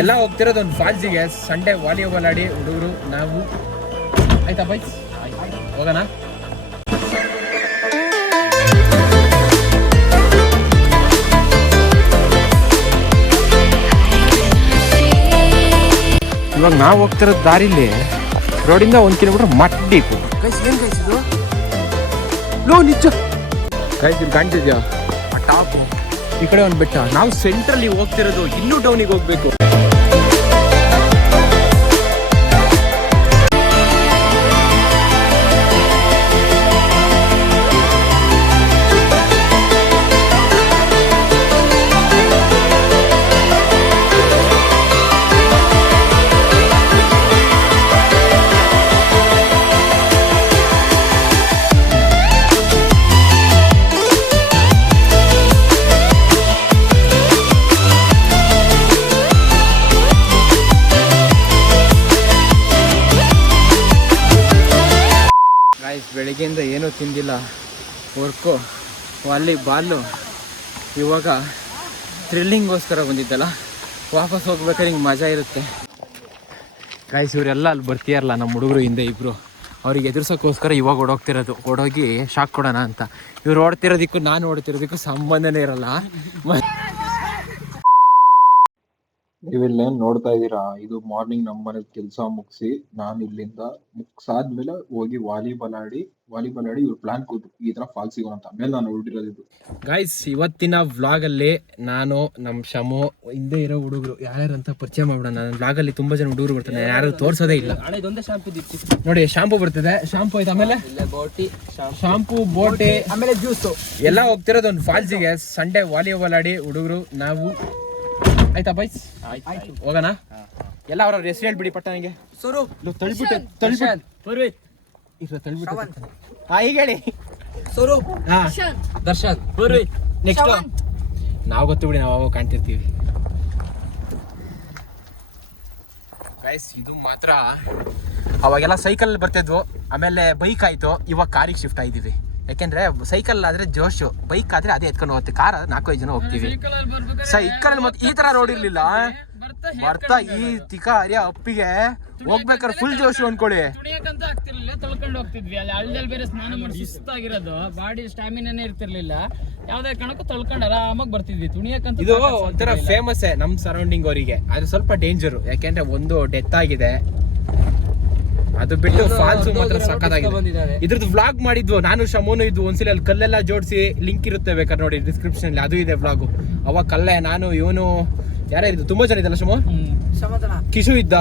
ಎಲ್ಲ ಹೋಗ್ತಿರೋದು ಒಂದು ಫಾಲ್ಸಿಗೆ. Sunday volleyball ಆಡಿ ಹುಡುಗರು ನಾವು. ಆಯ್ತಾ ಬೈ ಹೋಗೋಣ. ಇವಾಗ ನಾವು ಹೋಗ್ತಿರೋ ದಾರಿಲಿ ರೋಡಿಂದ ಒಂದು ಕಿಲೋಮೀಟರ್ ಮಟ್ಟಿ ಲೋ ನಿಜ. ಇಲ್ಲಿ ಕಾಣ್ತಿದ್ಯಾ? ಆ ಟಾಪ್ ಈ ಕಡೆ ಒಂದು ಬೆಟ್ಟ. ನಾವು ಸೆಂಟ್ರಲ್ಲಿ ಹೋಗ್ತಿರೋದು ಇನ್ನೂ ಡೌನಿಗೆ ಹೋಗ್ಬೇಕು. ಏನೂ ತಿಂದಿಲ್ಲ ವರ್ಕು ಅಲ್ಲಿ ಬಾಲು ಇವಾಗ ಥ್ರಿಲ್ಲಿಂಗೋಸ್ಕರ ಬಂದಿದ್ದಲ್ಲ, ವಾಪಸ್ ಹೋಗ್ಬೇಕಾದ್ರೆ ಹಿಂಗೆ ಮಜಾ ಇರುತ್ತೆ. ಗಾಯ್ಸ್ ಇವರೆಲ್ಲ ಅಲ್ಲಿ ಬರ್ತೀಯಾರಲ್ಲ ನಮ್ಮ ಹುಡುಗರು ಹಿಂದೆ ಇಬ್ಬರು ಅವ್ರಿಗೆ ಎದುರ್ಸೋಕ್ಕೋಸ್ಕರ ಇವಾಗ ಓಡೋಗ್ತಿರೋದು. ಓಡೋಗಿ ಶಾಕ್ ಕೊಡೋಣ ಅಂತ. ಇವ್ರು ಓಡ್ತಿರೋದಕ್ಕೂ ನಾನು ಓಡ್ತಿರೋದಕ್ಕೂ ಸಂಬಂಧನೇ ಇರಲ್ಲ. ನೀವಿಲ್ಲೇನ್ ನೋಡ್ತಾ ಇದ್ದೀರಾ? ಇದು ಮಾರ್ನಿಂಗ್ ನಮ್ಮನೆ ಕೆಲಸ ಮುಗಿಸಿ ನಾನು ಇಲ್ಲಿಂದ ಮುಗ್ಸಾದ್ಮೇಲೆ ಹೋಗಿ ವಾಲಿಬಾಲ್ ಆಡಿ ವಾಲಿಬಾಲ್ ಆಡಿ ಇವ್ರ ಪ್ಲಾನ್ ಕೂತು ಈ ತರ ಫಾಲ್ ಸಿಗೋಣ ಅಂತ. ಆಮೇಲೆ ನಾನು ಹೊರಟಿರೋದು ಇದು. ಗಾಯ್ಸ್ ಇವತ್ತಿನ ವ್ಲಾಗಲ್ಲಿ ನಾನು ನಮ್ಮ ಶಮು ಹಿಂದೆ ಇರೋ ಹುಡುಗರು ಯಾರ್ಯಾರು ಅಂತ ಪರಿಚಯ ಮಾಡ್ಬಿಡೋಣ. ನನ್ನ ವ್ಲಾಗಲ್ಲಿ ತುಂಬಾ ಜನ ಹುಡುಗರು ಬರ್ತಾರೆ. ಯಾರು ತೋರ್ಸೋದೇ ಇಲ್ಲ. ಇದೊಂದೇ ಶಾಂಪು ದಿತ್ತು ನೋಡಿ ಶಾಂಪು ಬರ್ತದೆ. ಶಾಂಪು ಆಯ್ತು ಆಮೇಲೆ? ಬೋಟಿ ಶಾಂಪು ಬೋಟಿ ಆಮೇಲೆ ಜ್ಯೂಸು ಎಲ್ಲ ಹೋಗ್ತಿರೋದು ಒಂದು ಫಾಲ್ಸಿಗೆ ಸಂಡೇ ವಾಲಿಬಾಲ್ ಆಡಿ ಹುಡುಗರು ನಾವು ಆಯ್ತಾ ಬೈಸ್ ಹೋಗೋಣ? ಎಲ್ಲ ಅವ್ರ ಹೆಸರು ಹೇಳ್ಬಿಡಿ ಪಟ್ಟ ನನಗೆ ಸ್ವರೂಪ್ ತಳ್ಬಿಟ್ಟು ತಳ್ಬಿಟ್ಟು ಇರು ತಳ್ಬಿಟ್ಟು ಹಾ ಈಗ ಹೇಳಿ. ಸ್ವರೂಪ್ ಹಾ. ದರ್ಶನ್. ಪೂರ್ವಿ ನೆಕ್ಸ್ಟ್ ನಾವು ಗೊತ್ತು ಬಿಡಿ ನಾವು ಅವಾಗ ಕಾಣ್ತಿರ್ತೀವಿ. ಗೈಸ್ ಇದು ಮಾತ್ರ ಅವಾಗೆಲ್ಲ ಸೈಕಲ್ ಬರ್ತಿದ್ವು. ಆಮೇಲೆ ಬೈಕ್ ಆಯ್ತು. ಇವಾಗ ಕಾರಿಗೆ ಶಿಫ್ಟ್ ಆಗಿದ್ದೀವಿ. ಯಾಕೆಂದ್ರೆ ಸೈಕಲ್ ಆದ್ರೆ ಜೋಶು ಬೈಕ್ ಆದ್ರೆ ಅದೇ ಎತ್ಕೊಂಡು ಹೋಗುತ್ತೆ. ಕಾರ್ ಆದ್ರೆ ನಾಲ್ಕೈದು ಜನ ಹೋಗ್ತೀವಿ. ಸೈಕಲ್ ಮತ್ತೆ ಈ ತರ ರೋಡ್ ಇರ್ಲಿಲ್ಲ. ಬರ್ತಾ ಈ ತಿಕ ಅರಿಯ ಅಪ್ಪಿಗೆ ಹೋಗ್ಬೇಕಾದ್ರೆ ಫುಲ್ ಜೋಶು ಅನ್ಕೊಳ್ಳಿ. ಕುಡಿಯಕ್ಕಂತ ಆಗ್ತಿರ್ಲಿಲ್ಲ ತೊಳ್ಕೊಂಡು ಹೋಗ್ತಿದ್ವಿ. ಅಲ್ಲಿ ಹಳ್ಳದಲ್ಲಿ ಬೇರೆ ಸ್ನಾನ ಮಾಡಿ ಸುಸ್ತಾಗಿರೋದು. ಬಾಡಿ ಸ್ಟಾಮಿನಾನೇ ಇರ್ತಿರ್ಲಿಲ್ಲ. ಯಾವ್ದೇ ಕಾರಣಕ್ಕೂ ತೊಳ್ಕೊಂಡು ಆರಾಮಾಗಿ ಬರ್ತಿದ್ವಿ. ತುಣಿಯಕ್ಕಂತ ಇದು ಒಂಥರ ಫೇಮಸ್ ನಮ್ಮ ಸರೌಂಡಿಂಗ್ ಅವರಿಗೆ. ಅದು ಸ್ವಲ್ಪ ಡೇಂಜರು ಯಾಕೆಂದ್ರೆ ಒಂದು ಡೆತ್ ಆಗಿದೆ. ಅದು ಬಿಟ್ಟು ಫಾಲ್ಸ್ ಮಾತ್ರ ಸಕ್ಕತ್ತಾಗಿದೆ ಇದ್ರದ್ದು ವ್ಲಾಗ್ ಮಾಡಿದ್ವು. ನಾನು ಶಮೂನು ಇದ್ವು ಒಂದ್ಸಲ ಅಲ್ಲಿ ಕಲ್ಲೆಲ್ಲ ಜೋಡಿಸಿ ಲಿಂಕ್ ಇರುತ್ತೆ ಬೇಕಾದ್ರೆ ನೋಡಿ ಡಿಸ್ಕ್ರಿಪ್ಷನ್ ಅಲ್ಲಿ. ಅದು ಇದೆ ವ್ಲಾಗು ಅವಾಗ ಕಲ್ಲೆ ನಾನು ಇವನು ಯಾರ್ಯಾರಿದ್ದು ತುಂಬಾ ಜನ ಇದ್ದಲ್ಲ ಶಮೋ? ಕಿಶು ಇದ್ದ.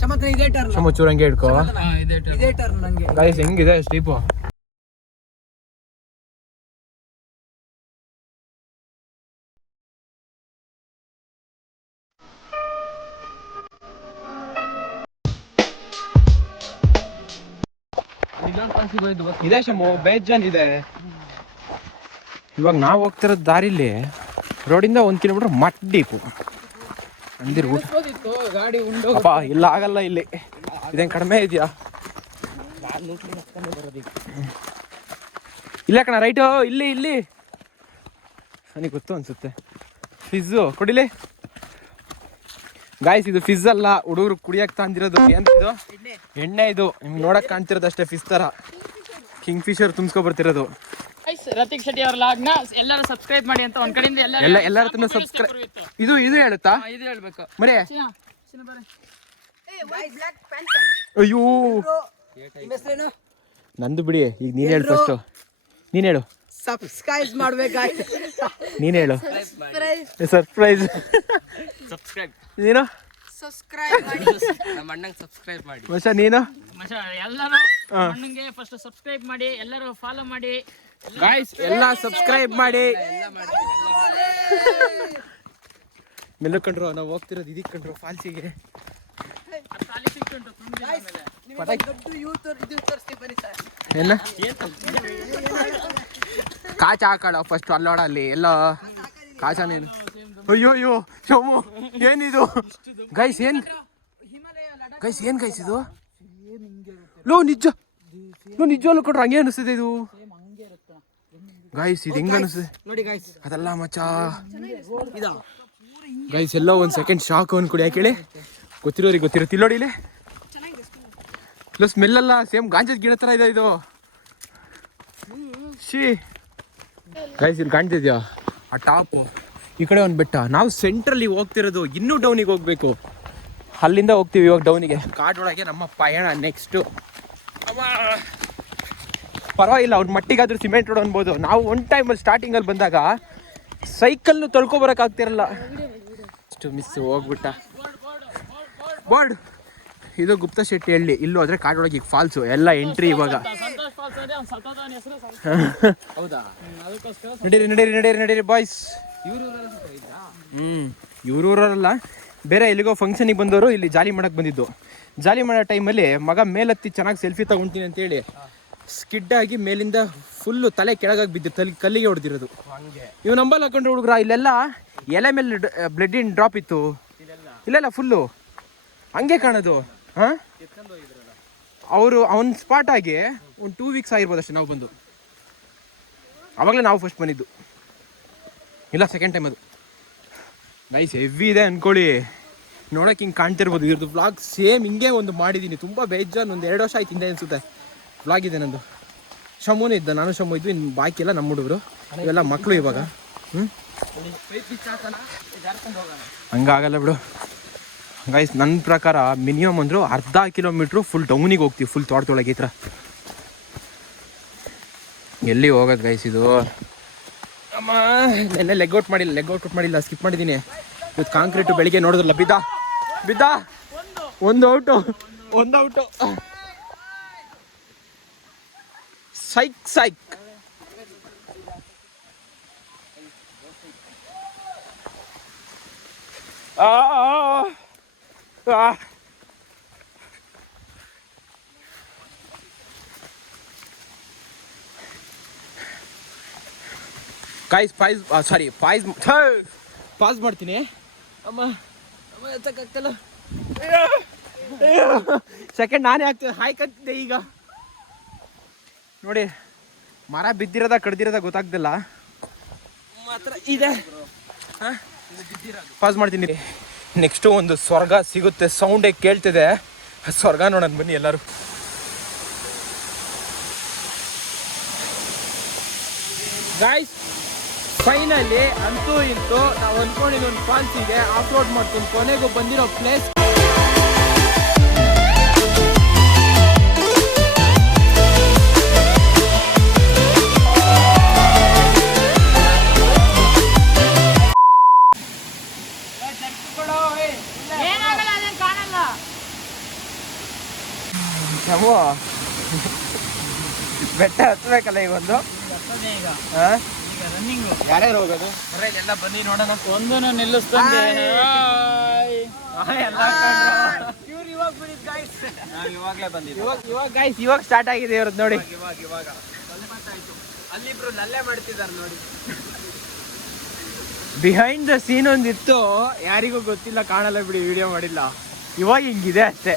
ಶಮ ಇದೇ ಟರ್ನ್ ಶಮು ಚೂರಂಗೆ ಇಡ್ಕೋ ಇದೆ ಇದೇ ಟರ್ನ್ ನಂಗೆ. ಗಾಯ್ಸ್ ಹೆಂಗಿದೆ ಸ್ಟೀಪು? ಇದೆ ಶಮು ಬೇಜಾನ್ ಇದೆ ಇವಾಗ ನಾವು ಹೋಗ್ತಿರೋ ದಾರಿಲಿ ರೋಡಿಂದ ಒಂದ್ ಕಿಲೋಮೀಟರ್ ಮಟ್ ಡೀಪು ಅಂದಿರು ಗಾಡಿ ಇಲ್ಲ ಆಗಲ್ಲ ಇಲ್ಲಿ. ಇದೇನ್ ಕಡಿಮೆ ಇದೆಯಾ? ಇಲ್ಲ ಕಣ, ರೈಟು, ಇಲ್ಲಿ ಇಲ್ಲಿ. ನನಗೆ ಗೊತ್ತು ಅನ್ಸುತ್ತೆ. ಫಿಜ್ಜು, ಕೊಡಿಲಿ? ಗಾಯ್ಸ್ ಇದು ಫಿಸ್ ಅಲ್ಲ. ಹುಡುಗರು ಕುಡಿಯಕ್ ತಂದಿರೋದು. ಏನ್ ಇದು? ಎಣ್ಣೆ. ಇದು. ನಿಮ್ಗೆ ನೋಡಕ್ ಕಾಣ್ತಿರೋದು ಅಷ್ಟೇ ಫಿಸ್ ತರ. ಕಿಂಗ್ ಫಿಶರ್ ತುಂಬಿಸ್ಕೊ ಬರ್ತಿರೋದು ರತಿಕ್ ಶೆಟ್ಟಿ ಅವ್ರ ಲಾಗ್ನ ಎಲ್ಲರೂ ಸಬ್ಸ್ಕ್ರೈಬ್ ಮಾಡಿ ಅಂತ ಒಂದ್ ಕಡೆಯಿಂದ ಎಲ್ಲ ಎಲ್ಲ ಎಲ್ಲರ ಹತ್ರನೂ ಸಬ್ಸ್ಕ್ರೈಬ್ ಇದು ಇದು ಹೇಳುತ್ತಾ? ಇದು ಹೇಳ್ಬೇಕು. ಮರೇ. ಬ್ಲಾಕ್ ಅಯ್ಯೋ. ನಂದು ಬಿಡಿ. ಈಗ ನೀನ್ ಹೇಳು ಫಸ್ಟ್ ನೀನ್ ಹೇಳು. ಸಬ್ಸ್ಕ್ರೈಬ್ ಮಾಡ್ಬೇಕಾಯ್ತು ನೀನ್ ಹೇಳು. ಸರ್ಪ್ರೈಸ್ ಸಬ್ಸ್ಕ್ರೈಬ್ ನೀನು? ನಮ್ಮ ಅಣ್ಣಂಗೆ ಸಬ್ಸ್ಕ್ರೈಬ್ ಮಾಡಿ. ಮಶ ನೀನು? ಎಲ್ಲರೂ ಅಣ್ಣಂಗೆ ಫಸ್ಟ್ ಸಬ್ಸ್ಕ್ರೈಬ್ ಮಾಡಿ ಎಲ್ಲರೂ ಫಾಲೋ ಮಾಡಿ. ಗಾಯ್ಸ್ ಎಲ್ಲ ಸಬ್ಸ್ಕ್ರೈಬ್ ಮಾಡಿ. ಮೆಲ್ಲು ಕಂಡ್ರು ನಾವು ಹೋಗ್ತಿರೋದು ಇದಕ್ಕೆ ಕಂಡ್ರು ಫಾಲ್ಸಿಗೆ. ಖಾಲಿ ಸಿಕ್ತುಂಟು ತುಂಬಿದ ಕಾಚ ಹಾಕಳ ಫಸ್ಟ್ ಅಲ್ಲೋಡ ಅಲ್ಲಿ ಎಲ್ಲ? ಕಾಚ ನೀನು. ಅಯ್ಯೋ ಅಯ್ಯೋ ಶೋಮು ಏನಿದು? ಗೈಸ್ ಏನ್? ಗೈಸ್ ಏನ್ ಗೈಸ್ ಇದು? ಲೋ ನಿಜ. ಲೋ ನಿಜವಲ್ಲೂ ಕೊಟ್ರೆ ಹಂಗೆ ಅನಿಸ್ತದೆ ಇದು. ಗೈಸ್ ಇದು ಹೆಂಗ ಅನಿಸ್ತದೆ? ಅದಲ್ಲ ಮಚ್ಚ. ಗೈಸ್ ಎಲ್ಲೋ ಒಂದು ಸೆಕೆಂಡ್ ಶಾಕ್ ಅನ್ಕೊಡಿ ಕುಡಿ ಯಾಕೆ ಹೇಳಿ. ಗೊತ್ತಿರೋರಿಗೆ ಗೊತ್ತಿರುತ್ತೆ. ಇಲ್ಲಿ. ಇಲ್ಲಿ ಸ್ಮೆಲ್ ಅಲ್ಲ ಸೇಮ್ ಗಾಂಜದ ಗಿಡ ತರ ಇದೆ ಇದು. ಶಿ ಗೈಸ್ ಕಾಣ್ತಿದ್ಯಾ ಆ ಟಾಪು ಈ ಕಡೆ ಒಂದು ಬೆಟ್ಟ. ನಾವು ಸೆಂಟ್ರಲ್ಲಿ ಹೋಗ್ತಿರೋದು, ಇನ್ನೂ ಡೌನಿಗೆ ಹೋಗ್ಬೇಕು. ಅಲ್ಲಿಂದ ಹೋಗ್ತೀವಿ ಇವಾಗ ಡೌನಿಗೆ ಕಾಡೊಳಗೆ ನಮ್ಮ ಪಯಣ ನೆಕ್ಸ್ಟು ಪರವಾಗಿಲ್ಲ, ಅವ್ರ ಮಟ್ಟಿಗಾದ್ರೂ ಸಿಮೆಂಟ್ ರೋಡ್ ಅನ್ಬೋದು. ನಾವು ಒನ್ ಟೈಮಲ್ಲಿ ಸ್ಟಾರ್ಟಿಂಗಲ್ಲಿ ಬಂದಾಗ ಸೈಕಲ್ನು ತೊಳ್ಕೊಬರೋಕ್ಕಾಗ್ತಿರಲ್ಲ ಅಷ್ಟು ಮಿಸ್ ಹೋಗ್ಬಿಟ್ಟ. ಬೋರ್ಡ್ ಇದು ಗುಪ್ತ ಶೆಟ್ಟಿ ಹಳ್ಳಿ. ಇಲ್ಲೂ ಹೋದ್ರೆ ಕಾಡೊಳಗೆ ಈಗ ಫಾಲ್ಸು ಎಲ್ಲ ಎಂಟ್ರಿ ಇವಾಗ. ನಡೀರಿ ನಡೀರಿ ನಡೀರಿ ನಡೀರಿ ಬಾಯ್ಸ್ ಹ್ಞೂ ಇವ್ರೂರಲ್ಲ ಬೇರೆ ಎಲ್ಲಿಗೋ ಫಂಕ್ಷನಿಗೆ ಬಂದವರು ಇಲ್ಲಿ ಜಾಲಿ ಮಾಡಕ್ಕೆ ಬಂದಿದ್ದು. ಜಾಲಿ ಮಾಡೋ ಟೈಮಲ್ಲಿ ಮಗ ಮೇಲತ್ತಿ ಚೆನ್ನಾಗಿ ಸೆಲ್ಫಿ ತಗೊಂತೀನಿ ಅಂತೇಳಿ ಸ್ಕಿಡ್ ಆಗಿ ಮೇಲಿಂದ ಫುಲ್ಲು ತಲೆ ಕೆಳಗಾಗಿ ಬಿದ್ದು ತಲೆ ಕಲ್ಲಿಗೆ ಹೊಡೆದಿರೋದು. ಇವ್ ನಂಬಲ್ ಹಾಕೊಂಡ್ರೆ ಹುಡುಗ್ರ ಇಲ್ಲೆಲ್ಲ ಎಲೆ ಮೇಲೆ ಬ್ಲಡ್ ಇನ್ ಡ್ರಾಪ್ ಇತ್ತು. ಇಲ್ಲೆಲ್ಲ. ಫುಲ್ಲು ಹಂಗೆ ಕಾಣೋದು. ಹಾಂ? ಅವರು ಅವನ್ ಸ್ಪಾಟ್ ಆಗಿ ಒಂದು ಟೂ ವೀಕ್ಸ್ ಆಗಿರ್ಬೋದು ಅಷ್ಟೇ ನಾವು ಬಂದು. ಅವಾಗಲೇ ನಾವು ಫಸ್ಟ್ ಬಂದಿದ್ದು. ಇಲ್ಲ ಸೆಕೆಂಡ್ ಟೈಮ್ ಅದು. ನೈಸ್ ಹೆವಿ ಇದೆ ಅನ್ಕೊಳ್ಳಿ. ನೋಡೋಕೆ ಹಿಂಗೆ ಕಾಣ್ತಿರ್ಬೋದು ಇದ್ರದ್ದು ಬ್ಲಾಗ್ ಸೇಮ್ ಹಿಂಗೆ ಒಂದು ಮಾಡಿದ್ದೀನಿ ತುಂಬ ಬೇಜಾನ್ ಒಂದು ಎರಡು ವರ್ಷ ಆಯ್ತು ಹಿಂದೆ ಅನಿಸುತ್ತೆ. ಬ್ಲಾಗ್ ಇದೆ ನಂದು. ಶಮೂನು ಇದ್ದ ನಾನು ಶಮು ಇದ್ದು ಇನ್ನು ಬಾಕಿ ಎಲ್ಲ ನಮ್ಮ ಹುಡುಗರು. ಇವೆಲ್ಲ ಮಕ್ಕಳು ಇವಾಗ. ಹ್ಞೂ ಹಂಗಾಗಲ್ಲ ಬಿಡು. ಗೈಸ್ ನನ್ನ ಪ್ರಕಾರ ಮಿನಿಮಮ್ ಅಂದರು ಅರ್ಧ ಕಿಲೋಮೀಟ್ರು ಫುಲ್ ಡೌನಿಗೆ ಹೋಗ್ತೀವಿ ಫುಲ್ ತೋಟದೊಳಗೆ ಈ ಥರ ಎಲ್ಲಿ ಹೋಗೋದು ಗೈಸ್ ಇದು? ಅಮ್ಮ, ನೆನ್ನೆ ಲೆಗ್ ಔಟ್ ಮಾಡಿಲ್ಲ ಲೆಗ್ ಔಟ್ ಮಾಡಿಲ್ಲ ಸ್ಕಿಪ್ ಮಾಡಿದ್ದೀನಿ ಇವತ್ತು ಕಾಂಕ್ರೀಟು ಬೆಳಿಗ್ಗೆ ನೋಡಿದ್ರಲ್ಲ, ಬಿದ್ದ? ಬಿದ್ದ? ಒಂದು ಔಟು ಒಂದು ಔಟು ಸೈಕ್ ಸೈಕ್ ಆ. ಆ. ಕಾಯ್ಸ್ ಪಾಯ್ಸ್ ಸಾರಿ ಪಾಯ್ಸ್ ಪಾಸ್ ಮಾಡ್ತೀನಿ. ಅಮ್ಮ ಅಮ್ಮ ಎತ್ತಕ್ಕಾಗ್ತಲ್ಲ? ಸೆಕೆಂಡ್ ನಾನೇ ಆಗ್ತೀನಿ ಹಾಯ್ಕಂತಿದ್ದೆ ಈಗ. ನೋಡಿ ಮರ ಬಿದ್ದಿರೋದ ಕಡ್ದಿರೋದ ಗೊತ್ತಾಗ್ದಿಲ್ಲ ಮಾತ್ರ ಇದೆ. ಪಾಸ್ ಮಾಡ್ತೀನಿ. ನೆಕ್ಸ್ಟು ಒಂದು ಸ್ವರ್ಗ ಸಿಗುತ್ತೆ ಸೌಂಡೇ ಕೇಳ್ತಿದೆ. ಸ್ವರ್ಗ ನೋಡೋಣ, ಬನ್ನಿ ಎಲ್ಲರೂ. ಗಾಯ್ಸ್ ಫೈನಲಿ ಅಂತೂ ಇಂತೂ ನಾವು ಅಂದ್ಕೊಂಡಿದ್ದೊಂದು ಒಂದು ಫಾಲ್ಸ್ ಆಫ್ ರೋಡ್ ಮಾಡ್ಕೊಂಡು ಕೊನೆಗೂ ಬಂದಿರೋ ಪ್ಲೇಸ್ ಬೆಟ್ಟ ಹತ್ಬೇಕಲ್ಲ ಈ ಒಂದು? ಯಾರ್ಯಾರು ಹೋಗೋದು? ಎಲ್ಲ ಬನ್ನಿ ನೋಡೋಣ. ಒಂದನ್ನು ನಿಲ್ಲಿಸ್ತಂಗೆ ಇವಾಗಲೇ ಇವಾಗ ಇವಾಗ ಇವಾಗ ಸ್ಟಾರ್ಟ್ ಆಗಿದೆ ಇವ್ರದ್ದು ನೋಡಿ. ಇವಾಗ ಇವಾಗ ಅಲ್ಲಿಬ್ರು ನಲ್ಲೇ ಮಾಡ್ತಿದ್ದಾರೆ ನೋಡಿ. ಬಿಹೈಂಡ್ ದ ಸೀನ್ ಒಂದಿತ್ತು. ಯಾರಿಗೂ ಗೊತ್ತಿಲ್ಲ ಕಾಣಲ್ಲ ಬಿಡಿ ವಿಡಿಯೋ ಮಾಡಿಲ್ಲ. ಇವಾಗ ಹಿಂಗಿದೆ ಅಷ್ಟೇ.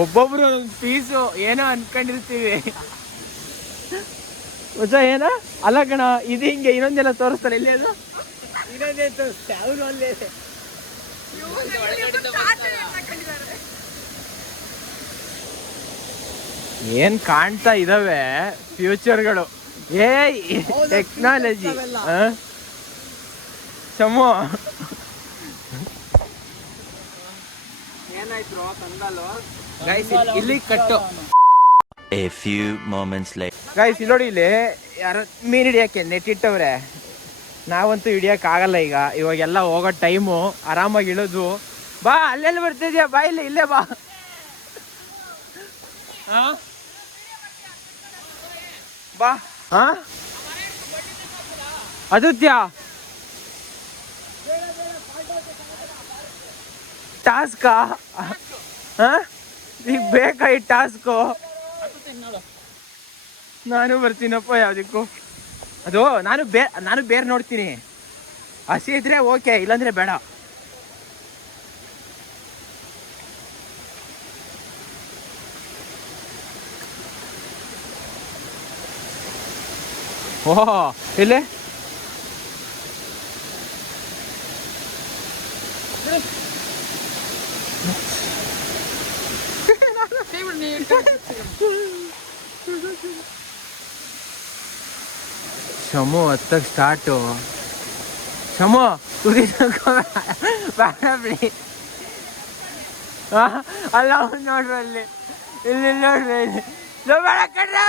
ಒಬ್ಬೊಬ್ರು ಪೀಸ್ ಪೀಸು ಏನೋ ಅನ್ಕೊಂಡಿರ್ತೀವಿ. ಹೊಸ ಏನ? ಅಲ್ಲ ಕಣ ಇದು ಹಿಂಗೆ ಇನ್ನೊಂದೆಲ್ಲ ತೋರಿಸ್ತಾರೆ ಎಲ್ಲಿ ಅದು? ಇನ್ನೊಂದೇ ತೋರಿಸ್ತೆ ಅವನು ಅಲ್ಲೇ. ಏನ್ ಕಾಣ್ತಾ ಇದಾವೆ ಫ್ಯೂಚರ್ಗಳು? ಏ ಟೆಕ್ನಾಲಜಿ ಶಮು. ಗೈಸ್ ಇಲ್ಲಿ ಕಟ್ಟು. A few moments like guys ಇಲ್ಲಿ ನೋಡಿ ಇಲ್ಲಿ ಯಾರು ಮೀನ್ ಹಿಡಿಯಕ್ಕೆ ನೆಟ್ಟಿಟ್ಟವ್ರೆ. ನಾವಂತೂ ಹಿಡಿಯಕ್ ಆಗಲ್ಲ ಈಗ. ಇವಾಗೆಲ್ಲ ಹೋಗೋ ಟೈಮು ಆರಾಮಾಗಿ ಇಳಿದು. ಬಾ ಅಲ್ಲೆಲ್ಲಿ ಬರ್ತಿದ್ಯಾ? ಬಾ ಇಲ್ಲಿ ಇಲ್ಲೇ ಬಾ. ಹಾ? ಬಾ. ಹಾ? ಅದುತ್ಯ? ಟಾಸ್ಕಾ ಹಾ? ಈಗ ಬೇಕಾ ಈ ಟಾಸ್ಕು. ನಾನು ಬರ್ತೀನಪ್ಪ ಯಾವ್ದಕ್ಕೂ. ಅದು ನಾನು ಬೇ ನಾನು ಬೇರೆ ನೋಡ್ತೀನಿ. ಹಸಿ ಇದ್ರೆ ಓಕೆ ಇಲ್ಲಾಂದ್ರೆ ಬೇಡ. ಓಹೋ ಇಲ್ಲಿ ಶಮು ಹತ್ತಕ್ಕೆ ಸ್ಟಾರ್ಟು ಶಮು ತುದಿ ಬೇಡ ಅಲ್ಲ ನೋಡ್ರಿ ಅಲ್ಲಿ. ಇಲ್ಲಿ ನೋಡ್ರಿ, ಇಲ್ಲಿ. ಬೇಡ ಕಣ್ರು.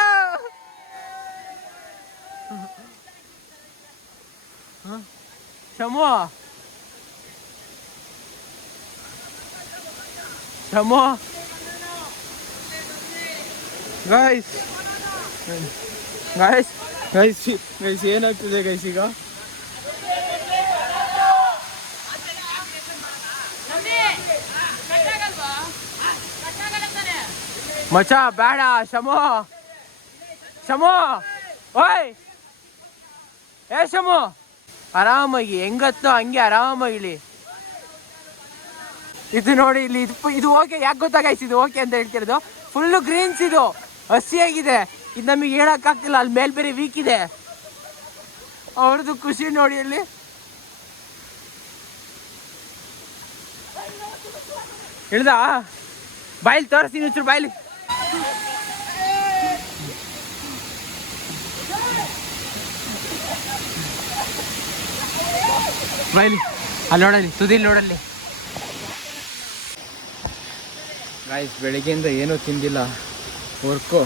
ಹ? ಶಮು ಶಮು ಗಾಯ್ಸ್ ಗಾಯ್ಸ್ ಗೈಸ್ ಗೈಸ್ ಏನಾಗ್ತಿದೆ ಗೈಸ್ ಈಗ? ಮಚ ಬೇಡ ಶಮೋ. ಶಮೋ. ಓಯ್. ಏ ಶಮೋ. ಆರಾಮಾಗಿ ಹೆಂಗತ್ತೋ ಹಂಗೆ ಆರಾಮಾಗಿಲಿ ಇದು ನೋಡಿ ಇಲ್ಲಿ ಇದು ಇದು ಓಕೆ ಯಾಕೆ ಗೊತ್ತಾಗಾಯ್ತು ಇದು ಓಕೆ ಅಂತ ಹೇಳ್ತಿರೋದು. ಫುಲ್ಲು ಗ್ರೀನ್ಸ್ ಇದು. ಹಸಿಯಾಗಿದೆ ಇದು ನಮಗೆ ಹೇಳಕ್ಕಾಗ್ತಿಲ್ಲ ಅಲ್ಲಿ ಮೇಲ್ಬೇರೆ ವೀಕ್ ಇದೆ. ಅವ್ರದ್ದು ಖುಷಿ ನೋಡಿ ಅಲ್ಲಿ. ಇಳ್ದ ಬಾಯ್ಲಿ ತೋರಿಸ್ತೀನಿ ಒಂಚೂರು ಬಾಯ್ಲಿ. ಬಾಯ್ಲಿ, ಅಲ್ಲಿ ನೋಡಲ್ಲಿ, ತುದಿಲಿ ನೋಡಲ್ಲಿ. ಬೆಳಿಗ್ಗೆಯಿಂದ ಏನೂ ತಿಂದಿಲ್ಲ. ವರ್ಕು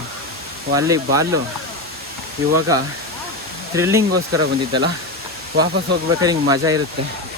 ವಾಲಿ ಬಾಲು ಇವಾಗ ಥ್ರಿಲ್ಲಿಂಗೋಸ್ಕರ ಬಂದಿದ್ದಲ್ಲ. ವಾಪಸ್ ಹೋಗ್ಬೇಕಾದ್ರೆ ಹಿಂಗೆ ಮಜಾ ಇರುತ್ತೆ.